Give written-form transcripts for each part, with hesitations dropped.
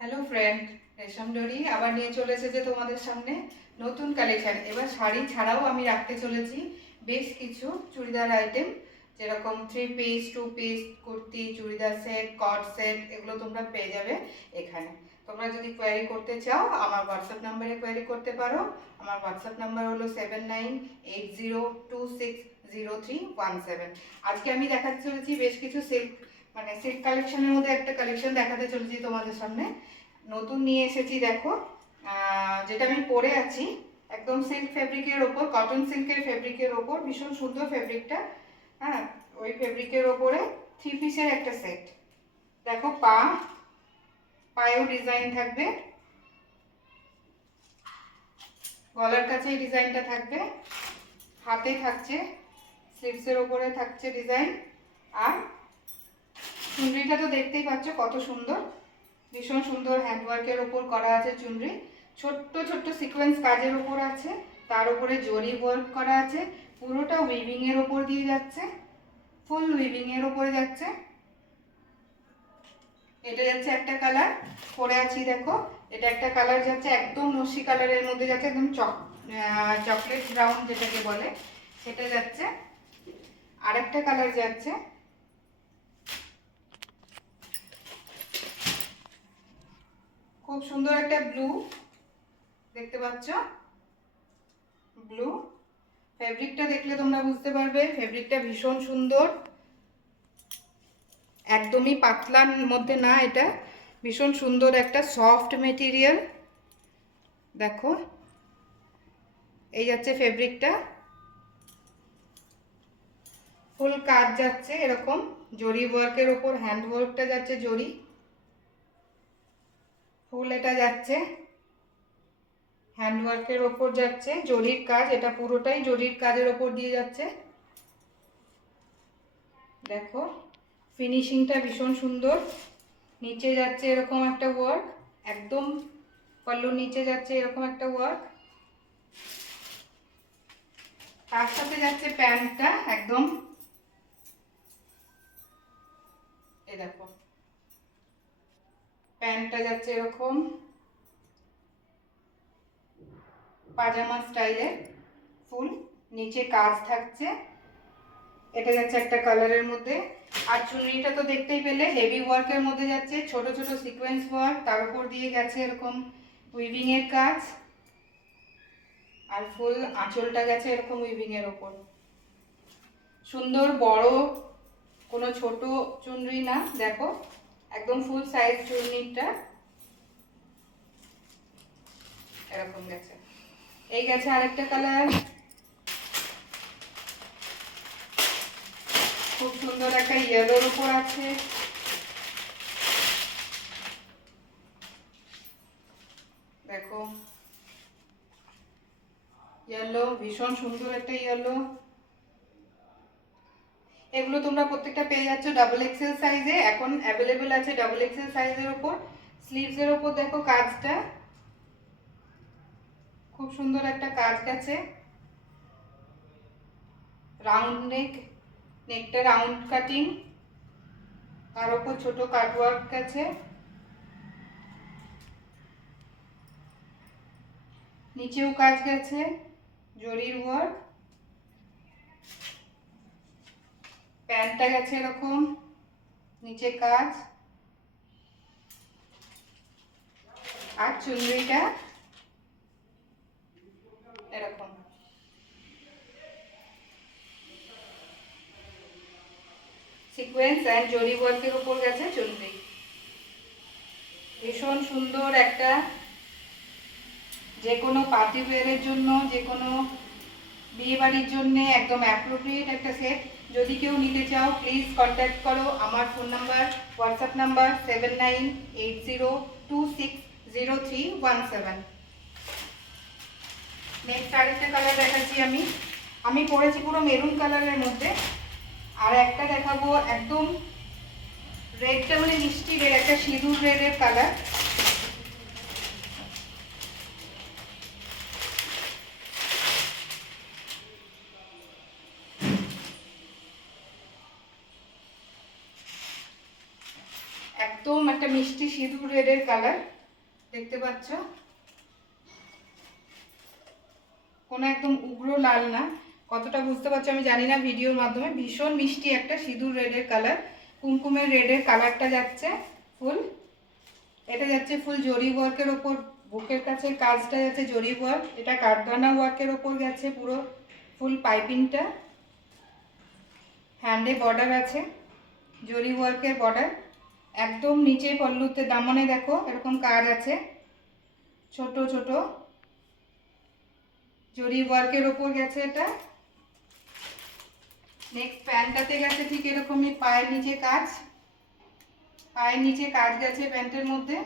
Hello friend, রেশম ডোরি আবার নিয়ে চলে এসেছে তোমাদের সামনে নতুন কালেকশন। এবার শাড়ি ছাড়াও আমি রাখতে চলেছি বেশ কিছু চুড়িদার আইটেম, যেরকম 3 piece, 2 piece, kurti, churidar set, কট সেট, এগুলো তোমরা পেয়ে যাবে এখানে। তোমরা যদি কোয়ারি করতে চাও আমার হোয়াটসঅ্যাপ নাম্বারে কোয়ারি করতে পারো। আমার হোয়াটসঅ্যাপ নাম্বার হলো 7980260317। আজকে আমি দেখাতে চলেছি বেশ কিছু সিল্ক, মানে সিল্ক কালেকশনের মধ্যে একটা কালেকশন দেখাতে চলেছি তোমাদের সামনে। নতুন নিয়ে এসেছি, দেখো যেটা আমি পরে আছি একদম সিল্ক ফেব্রিকের ওপর, কটন সিল্কের ফেব্রিকের ওপর, ভীষণ সুন্দর ফেব্রিকটা। হ্যাঁ, ওই ফেব্রিকের ওপরে 3 পিসের একটা সেট। দেখো পায়েও ডিজাইন থাকবে, গলার কাছে এই ডিজাইনটা থাকবে, হাতে থাকছে, স্লিভসের ওপরে থাকছে ডিজাইন। আর চুনরিটা তো দেখতেই পাচ্ছ কত সুন্দর, ভীষণ সুন্দর হ্যান্ডওয়ার্কের ওপর করা আছে চুনরি। ছোট্ট ছোট্ট সিকোয়েন্স কাজের ওপর আছে, তার উপরে জরি ওয়ার্ক করা আছে। পুরোটা উইভিং এর ওপর দিয়ে যাচ্ছে, ফুল উইভিং এর ওপরে যাচ্ছে। এটা যাচ্ছে একটা কালার, পরে আছি দেখো। এটা একটা কালার যাচ্ছে একদম নস্যি কালারের মধ্যে যাচ্ছে, একদম চকলেট ব্রাউন যেটাকে বলে সেটা যাচ্ছে। আরেকটা কালার যাচ্ছে খুব সুন্দর একটা ব্লু, দেখতে পাচ্ছ ব্লু। ফেব্রিকটা দেখলে তোমরা বুঝতে পারবে, ফেব্রিকটা ভীষণ সুন্দর, একদমই পাতলার মধ্যে না, এটা ভীষণ সুন্দর একটা সফট মেটেরিয়াল। দেখো এই যাচ্ছে ফেব্রিকটা, ফুল কাজ যাচ্ছে এরকম জরি ওয়ার্কের ওপর, হ্যান্ড ওয়ার্কটা যাচ্ছে জরি, ফুল এটা যাচ্ছে হ্যান্ড ওয়ার্কের ওপর যাচ্ছে জরির কাজ, এটা পুরোটাই জরির কাজের ওপর দিয়ে যাচ্ছে। দেখো ফিনিশিংটা ভীষণ সুন্দর, নিচে যাচ্ছে এরকম একটা ওয়ার্ক, একদম পল্লুর নিচে যাচ্ছে এরকম একটা ওয়ার্ক। তার সাথে যাচ্ছে প্যান্টটা একদম, এই দেখো প্যান্টটা যাচ্ছে এরকম পাজামা স্টাইলের, ফুল নিচে কাজ থাকছে। এটা যাচ্ছে একটা কালারের মধ্যে। আর চুনরিটা তো দেখতেই পেলে হেভি ওয়ার্কের মধ্যে যাচ্ছে, ছোট ছোট সিকোয়েন্স ওয়ার্ক, তার উপর দিয়ে গেছে এরকম উইভিং এর কাজ। আর ফুল আঁচলটা গেছে এরকম উইভিং এর ওপর, সুন্দর বড়, কোনো ছোট চুনরি না। দেখো একদম ফুল সাইজ চুনরিটা এরকম গেছে। এই গেছে আরেকটা কালার, খুব সুন্দর একটা ইয়েলোর উপর আছে। দেখো ইয়েলো, ভীষণ সুন্দর একটা ইয়েলো। এগুলো তোমরা প্রত্যেকটা পেয়ে যাচ্ছ ডাবল এক্সেল সাইজে, এখন অ্যাভেলেবেল আছে ডাবল এক্সেল সাইজের ওপর। স্লিভসের ওপর দেখো কাজটা, খুব সুন্দর একটা কাজ গেছে, রাউন্ড নেক, নেকটা রাউন্ড কাটিং, তার উপর ছোট কাটওয়ার্ক গেছে। নিচেও কাজ গেছে জরির ওয়ার্ক। প্যান্টটা গেছে এরকম নিচে কাজ, আর চুনরিটা এরকম। সিকোয়েন্স এন্ড জরি ওয়ার্কের উপর গেছে চুনরি, ভীষণ সুন্দর একটা, যে কোনো পার্টি ওয়্যারের জন্য, যে কোনো বিয়ে বাড়ির জন্য একদম অ্যাপ্রোপ্রিয়েট একটা সেট। যদি কেউ নিতে চাও প্লিজ কন্ট্যাক্ট করো, আমার phone number, WhatsApp number 7980260317। Next আরেকটা কালার দেখাচ্ছি আমি পরেছি পুরো মেরুন কালারের মধ্যে, আর একটা দেখাবো একদম রেডটা, মানে মিষ্টি রেড, একটা সিঁদুর রেডের কালার। একদম একটা মিষ্টি সিঁদুর রেডের কালার, দেখতে পাচ্ছ, কোনো একদম উগ্র লাল না। কতটা বুঝতে পারছো আমি জানি না ভিডিওর মাধ্যমে। ভীষণ মিষ্টি একটা সিঁদুর রেডের কালার, কুমকুমের রেডের কালারটা যাচ্ছে ফুল। এটা যাচ্ছে ফুল জরি ওয়ার্কের ওপর, বুকের কাছে কাজটা যাচ্ছে জরি ওয়ার্ক, এটা কারদানা ওয়ার্কের ওপর গেছে পুরো ফুল পাইপিংটা। হ্যান্ডে বর্ডার আছে, জরি ওয়ার্কের বর্ডার। একদম নিচে পল্লুতে দামনে দেখো এরকম কাজ আছে, ছোট ছোট জরি ওয়ার্কের ওপর গেছে এটা। নেক্সট প্যান্টটাতে গেছে ঠিক এরকমই পায়ের নিচে কাজ, পায়ের নিচে কাজ গেছে প্যান্টের মধ্যে,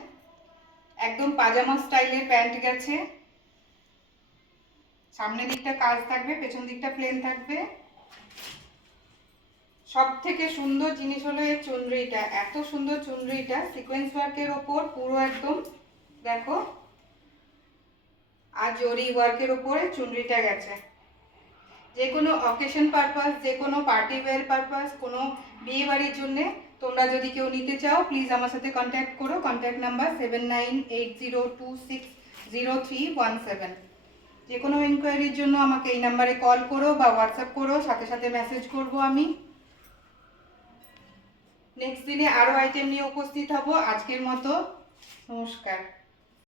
একদম পাজামা স্টাইলের প্যান্ট গেছে। সামনের দিকটা কাজ থাকবে, পেছন দিকটা প্লেন থাকবে। সব থেকে সুন্দর জিনিস হলো এই চুনরিটা, এত সুন্দর চুনরিটা সিকোয়েন্স ওয়ার্কের ওপর পুরো একদম দেখো, আর জরি ওয়ার্কের ওপরে চুনরিটা গেছে। যে কোনো অকেশন পারপাস, যে কোনো পার্টি ওয়্যার পারপাস, কোনো বিয়ে বাড়ির জন্য তোমরা যদি কেউ নিতে চাও প্লিজ আমার সাথে কন্ট্যাক্ট করো। Contact number 7980260317। যে কোনো এনকোয়ারির জন্য আমাকে এই নাম্বারে কল করো বা হোয়াটসঅ্যাপ করো, সাথে সাথে মেসেজ করব আমি। নেক্সট দিনে আরও আইটেম নিয়ে উপস্থিত হব। আজকের মতো নমস্কার।